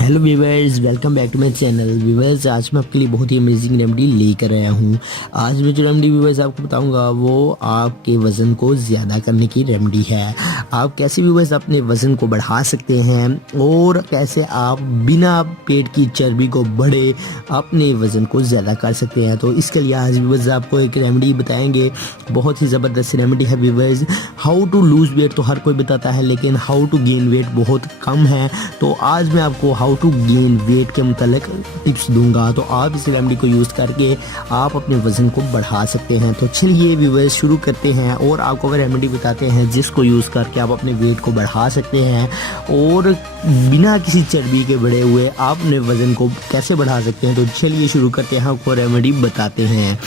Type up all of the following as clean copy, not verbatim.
Hello viewers, welcome back to my channel. Viewers, आज मैं आपके लिए बहुत ही अमेजिंग रेमेडी लेकर आया हूँ। आज मैं जो रेमेडी व्यूवर्स आपको बताऊँगा वो आपके वज़न को ज़्यादा करने की रेमेडी है। आप कैसे व्यूवर्स अपने वज़न को बढ़ा सकते हैं और कैसे आप बिना पेट की चर्बी को बढ़े अपने वज़न को ज़्यादा कर सकते हैं। तो इसके लिए आज व्यूवर्स आपको एक रेमेडी बताएंगे, बहुत ही ज़बरदस्त रेमेडी है viewers. How to lose weight तो हर कोई बताता है, लेकिन हाउ टू गेन वेट बहुत कम है। तो आज मैं आपको हाउ टू गेन वेट के मतलब टिप्स दूंगा, तो आप इस रेमेडी को यूज़ करके आप अपने वज़न को बढ़ा सकते हैं। तो चलिए व्यूवर्स शुरू करते हैं और आपको वो रेमेडी बताते हैं जिसको यूज़ करके आप अपने वेट को बढ़ा सकते हैं और बिना किसी चर्बी के बढ़े हुए आप अपने वज़न को कैसे बढ़ा सकते हैं। तो चलिए शुरू करते हैं, आपको रेमेडी बताते हैं।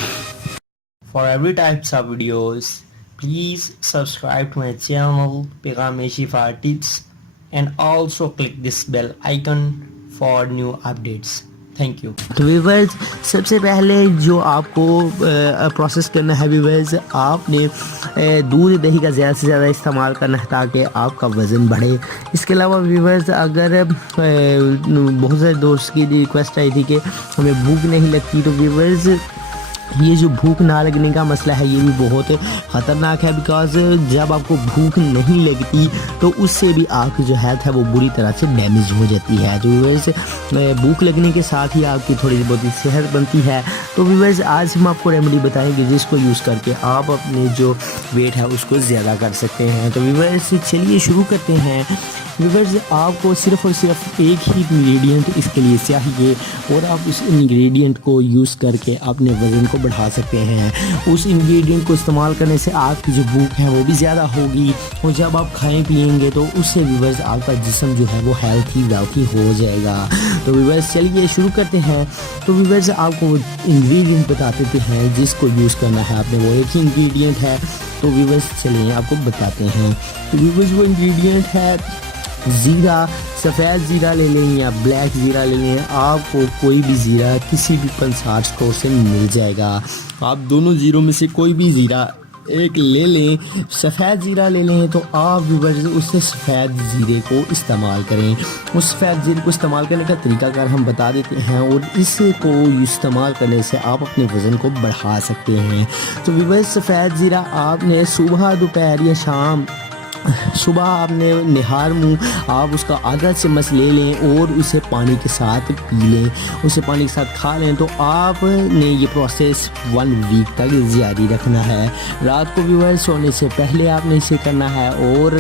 For every types of videos please subscribe to my channel Paigham Shifa tips and also click this bell icon for new updates. Thank you. तो व्यूवर्स, सबसे पहले जो आपको प्रोसेस करना है व्यूवर्स, आपने दूध दही का ज़्यादा से ज़्यादा इस्तेमाल करना है ताकि आपका वज़न बढ़े। इसके अलावा व्यूवर्स, अगर बहुत सारे दोस्त की रिक्वेस्ट आई थी कि हमें भूख नहीं लगती, तो व्यूवर्स ये जो भूख ना लगने का मसला है ये भी बहुत ख़तरनाक है, बिकॉज़ जब आपको भूख नहीं लगती तो उससे भी आपकी जो हेल्थ है वो बुरी तरह से डैमेज हो जाती है। तो व्यूवर्स, भूख लगने के साथ ही आपकी थोड़ी बहुत ही सेहत बनती है। तो व्यूवर्स, आज हम आपको रेमेडी बताएंगे जिसको यूज़ करके आप अपने जो वेट है उसको ज़्यादा कर सकते हैं। तो व्यूवर्स चलिए शुरू करते हैं। व्यूवर्स, आपको सिर्फ़ और सिर्फ एक ही इंग्रेडिएंट इसके लिए चाहिए और आप उस इंग्रेडिएंट को यूज़ करके अपने वज़न को बढ़ा सकते हैं। उस इंग्रेडिएंट को इस्तेमाल करने से आपकी जो भूख है वो भी ज़्यादा होगी और जब आप खाएं पिएंगे तो उससे व्यूवर्स आपका जिस्म जो है वो हेल्थी वेल्थी हो जाएगा। तो व्यूवर्स चलिए शुरू करते हैं। तो व्यूवर्स, आपको वो इंग्रेडिएंट बता देते हैं जिसको यूज़ करना है आपने, वो एक ही इंग्रेडिएंट है। तो व्यूवर्स चलिए आपको बताते हैं। तो व्यूवर्स, वो इंग्रेडिएंट है ज़ीरा। सफ़ेद ज़ीरा ले लें या ब्लैक ज़ीरा ले लें, आपको कोई भी ज़ीरा किसी भी पंसार स्टोर से मिल जाएगा। आप दोनों ज़ीरों में से कोई भी ज़ीरा एक ले लें। सफ़ेद ज़ीरा ले लें तो आप व्यूवर्स उससे सफ़ेद ज़ीरे को इस्तेमाल करें। उस सफ़ेद ज़ीरे को इस्तेमाल करने का तरीकाकार हम बता देते हैं और इसको इस्तेमाल करने से आप अपने वज़न को बढ़ा सकते हैं। तो व्यूवर्स, सफ़ेद ज़ीरा आपने सुबह दोपहर या शाम, सुबह आपने निहार मुँह आप उसका आधा चम्मच ले लें और उसे पानी के साथ पी लें, उसे पानी के साथ खा लें। तो आपने ये प्रोसेस 1 वीक तक जारी रखना है। रात को व्यूवर्स सोने से पहले आपने इसे करना है और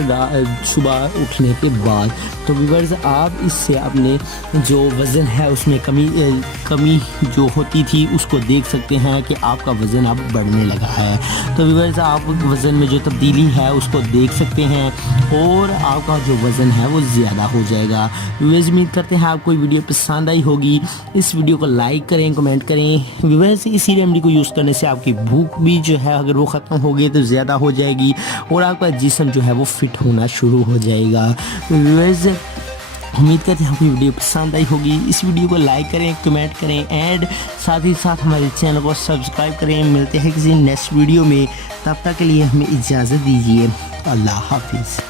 सुबह उठने के बाद। तो व्यूवर्स, आप इससे अपने जो वज़न है उसमें कमी जो होती थी उसको देख सकते हैं कि आपका वज़न अब बढ़ने लगा है। तो व्यूवर्स, आप वज़न में जो तब्दीली है उसको देख सकते हैं और आपका जो वज़न है वो ज़्यादा हो जाएगा। व्यूवर्स, उम्मीद करते हैं आपको वीडियो पसंद आई होगी। इस वीडियो को लाइक करें, कमेंट करें। व्यूवर्स, इसी रेमेडी को यूज़ करने से आपकी भूख भी जो है अगर वो ख़त्म हो गई तो ज़्यादा हो जाएगी और आपका जिस्म जो है वो फिट होना शुरू हो जाएगा। व्यूवर्स, उम्मीद करते हैं आपको वीडियो पसंद आई होगी। इस वीडियो को लाइक करें, कमेंट करें एंड साथ ही साथ हमारे चैनल को सब्सक्राइब करें। मिलते हैं किसी नेक्स्ट वीडियो में, तब तक के लिए हमें इजाज़त दीजिए। अल्लाह हाफिज़।